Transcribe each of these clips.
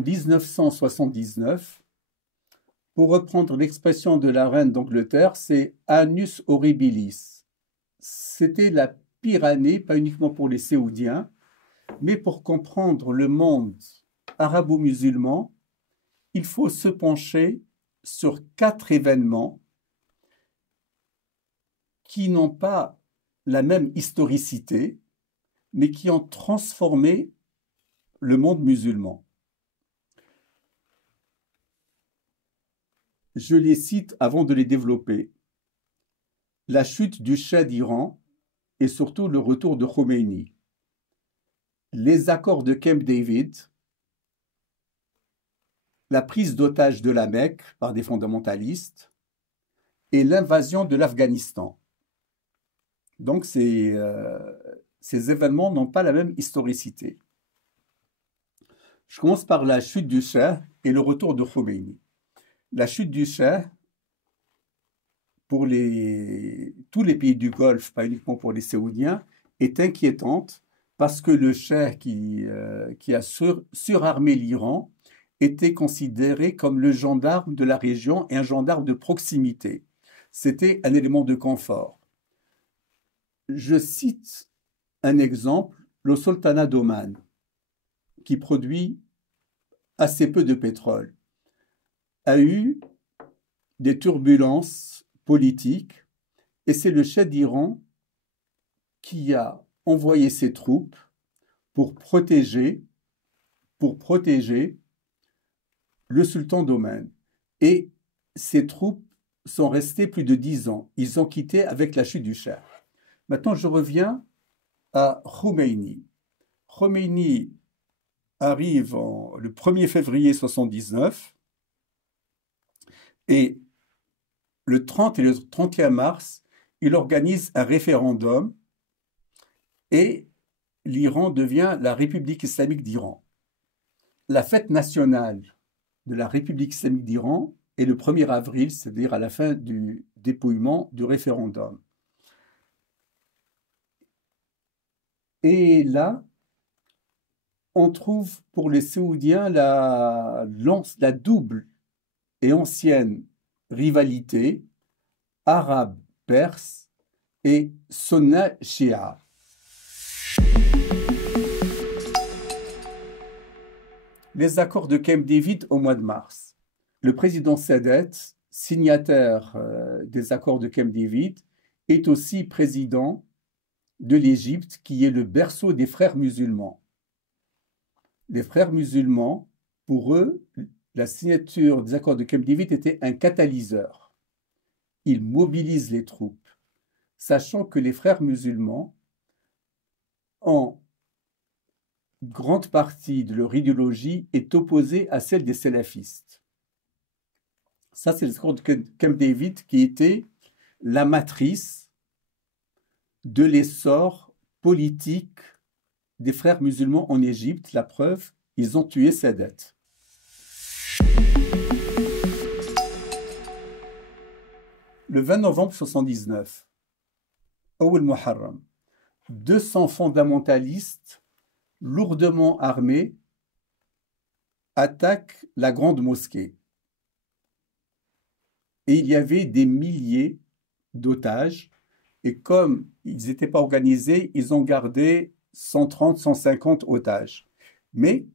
1979, pour reprendre l'expression de la reine d'Angleterre, c'est Annus Horribilis. C'était la pire année, pas uniquement pour les Séoudiens, mais pour comprendre le monde arabo-musulman, il faut se pencher sur 4 événements qui n'ont pas la même historicité, mais qui ont transformé le monde musulman. Je les cite avant de les développer. La chute du Shah d'Iran et surtout le retour de Khomeini. Les accords de Camp David, la prise d'otage de la Mecque par des fondamentalistes et l'invasion de l'Afghanistan. Donc ces événements n'ont pas la même historicité. Je commence par la chute du Shah et le retour de Khomeini. La chute du Shah, pour tous les pays du Golfe, pas uniquement pour les Saoudiens, est inquiétante parce que le Shah qui a surarmé l'Iran était considéré comme le gendarme de la région et un gendarme de proximité. C'était un élément de confort. Je cite un exemple, le sultanat d'Oman, qui produit assez peu de pétrole, a eu des turbulences politiques et c'est le Shah d'Iran qui a envoyé ses troupes pour protéger le sultan d'Oman. Et ces troupes sont restées plus de 10 ans. Ils ont quitté avec la chute du Shah. Maintenant, je reviens à Khomeini. Khomeini arrive le 1er février 1979 et le 30 et le 31 mars, il organise un référendum et l'Iran devient la République islamique d'Iran. La fête nationale de la République islamique d'Iran est le 1er avril, c'est-à-dire à la fin du dépouillement du référendum. Et là, on trouve pour les Saoudiens la double et ancienne rivalité arabe-perse et sunna-shia. Les accords de Camp David au mois de mars. Le président Sadat, signataire des accords de Camp David, est aussi président de l'Égypte, qui est le berceau des frères musulmans. Les frères musulmans, pour eux, la signature des accords de Camp David était un catalyseur. Ils mobilisent les troupes, sachant que les frères musulmans, en grande partie de leur idéologie, est opposée à celle des salafistes. Ça, c'est les accords de Camp David qui était la matrice de l'essor politique des frères musulmans en Égypte. La preuve, ils ont tué Sadat. Le 20 novembre 1979, Awel Muharram, 200 fondamentalistes lourdement armés attaquent la grande mosquée. Et il y avait des milliers d'otages. Et comme ils n'étaient pas organisés, ils ont gardé 130, 150 otages. Mais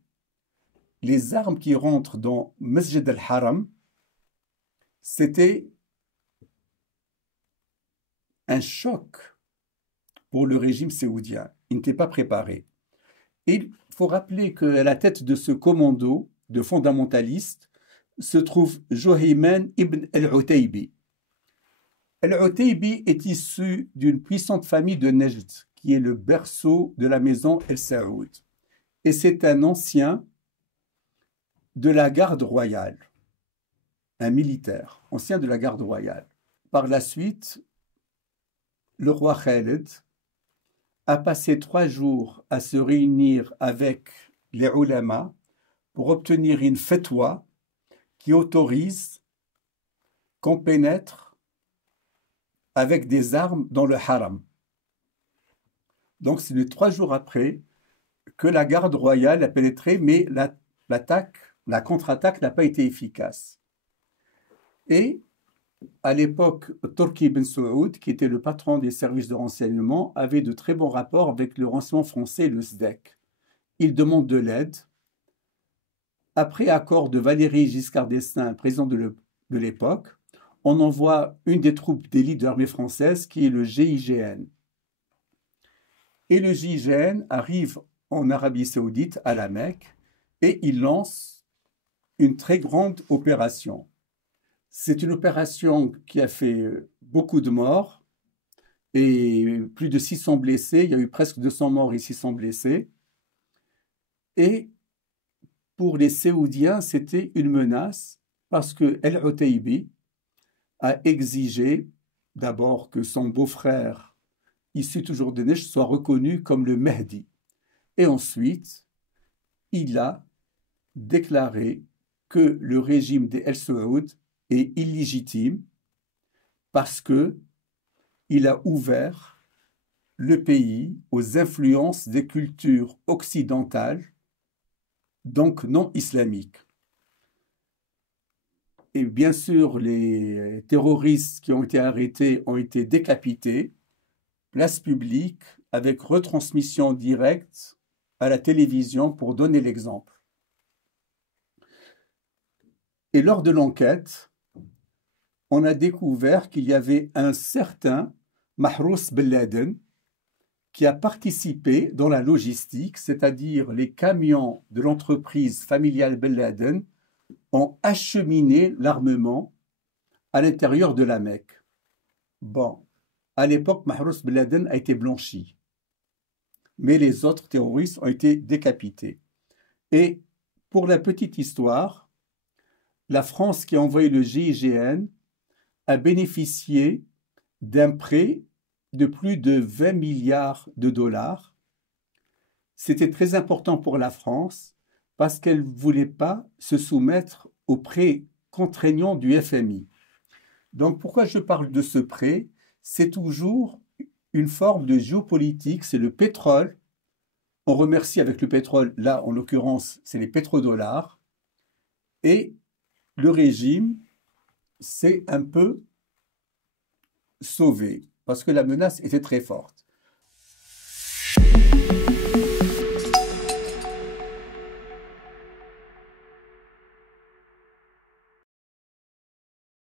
les armes qui rentrent dans Masjid al-Haram, c'était un choc pour le régime saoudien. Il n'était pas préparé. Et il faut rappeler qu'à la tête de ce commando de fondamentalistes se trouve Juhayman ibn al-Utaybi. Al-Utaybi est issu d'une puissante famille de Najd, qui est le berceau de la maison El Saoud. Et c'est un ancien de la garde royale, un militaire, ancien de la garde royale. Par la suite, le roi Khaled a passé 3 jours à se réunir avec les ulama pour obtenir une fatwa qui autorise qu'on pénètre avec des armes dans le haram. Donc c'est les 3 jours après que la garde royale a pénétré, mais l'attaque La contre-attaque n'a pas été efficace. Et à l'époque, Turki Ben Saoud, qui était le patron des services de renseignement, avait de très bons rapports avec le renseignement français, le SDEC. Il demande de l'aide. Après accord de Valéry Giscard d'Estaing, président de l'époque, on envoie une des troupes d'élite de l'armée française, qui est le GIGN. Et le GIGN arrive en Arabie Saoudite, à la Mecque, et il lance une très grande opération. C'est une opération qui a fait beaucoup de morts et plus de 600 blessés. Il y a eu presque 200 morts et 600 blessés. Et pour les Saoudiens, c'était une menace parce que El-Utaybi a exigé d'abord que son beau-frère, issu toujours de Neige, soit reconnu comme le Mehdi. Et ensuite, il a déclaré que le régime des El Saoud est illégitime parce que il a ouvert le pays aux influences des cultures occidentales, donc non islamiques. Et bien sûr, les terroristes qui ont été arrêtés ont été décapités, place publique, avec retransmission directe à la télévision pour donner l'exemple. Et lors de l'enquête, on a découvert qu'il y avait un certain Mahrous Ben Laden qui a participé dans la logistique, c'est-à-dire les camions de l'entreprise familiale Ben Laden ont acheminé l'armement à l'intérieur de la Mecque. Bon, à l'époque, Mahrous Ben Laden a été blanchi, mais les autres terroristes ont été décapités. Et pour la petite histoire, la France qui a envoyé le GIGN a bénéficié d'un prêt de plus de 20 milliards de dollars. C'était très important pour la France parce qu'elle ne voulait pas se soumettre au prêt contraignant du FMI. Donc pourquoi je parle de ce prêt? C'est toujours une forme de géopolitique, c'est le pétrole. On remercie avec le pétrole, là en l'occurrence c'est les pétrodollars, et le régime s'est un peu sauvé parce que la menace était très forte.